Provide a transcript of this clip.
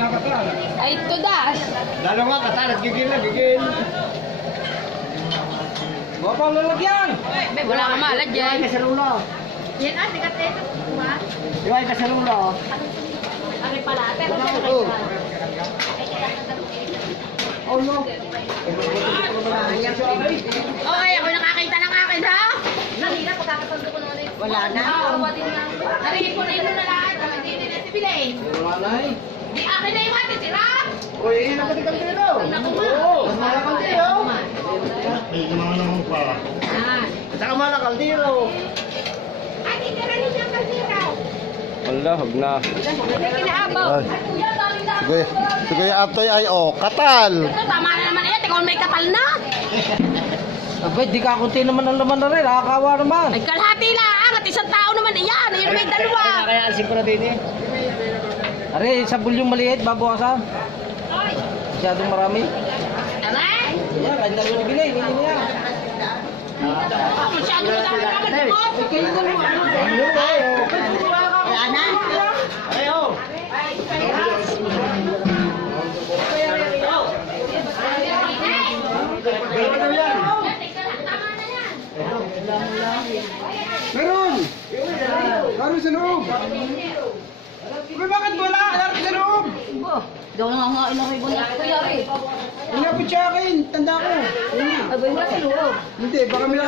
kinakatal. Ay, ito das. Lalo nga katal at gigil na gigil. Mga pang lalagyan. Wala kang malad Iway yan. ka sa lulo. Yan ah, sikat na ito. Iway ka sa lulo. Ano pala? Pero Oh. Oh no. Okay, ako nakakita ng akin, ha? Nanila, pagkakasundo ko naman ito. Wala na. Narinig ko na yun na lahat. Hindi nila si Bilay. Wala na eh. Di akin na yung mati, sira. Uy, nakati kang tiro. Oo, mas malakal tiro. Saka malakal tiro. Ay, hindi na rin siyang kasira. Wala, huwag na. Hindi kinaabaw. Ay. Sige, Atoy ay katal. Ito, tama na naman yan. Ikaw may katal na. Abay, di ka kunti naman ang laman na rin. Nakakawa naman. Ay, kalahati lang. At isang tao naman iyan. Ayun may dalawa. Kaya alsin ko na din eh. Are, sabol yung maliit, babawasan. Masyadong marami. Aray. Yan, kahit dalawa ni Bilay, hindi niya. Masyado na dami naman ako. Kayo dalawa. Wala na. Ayo. Meron! Meron sa loob! Uy, bakit wala? Alam sa loob! Daw na nga ilang ribo na. Kuya, eh. Hindi ako sa akin, tanda ko. Abay, wala sa loob. Hindi, baka may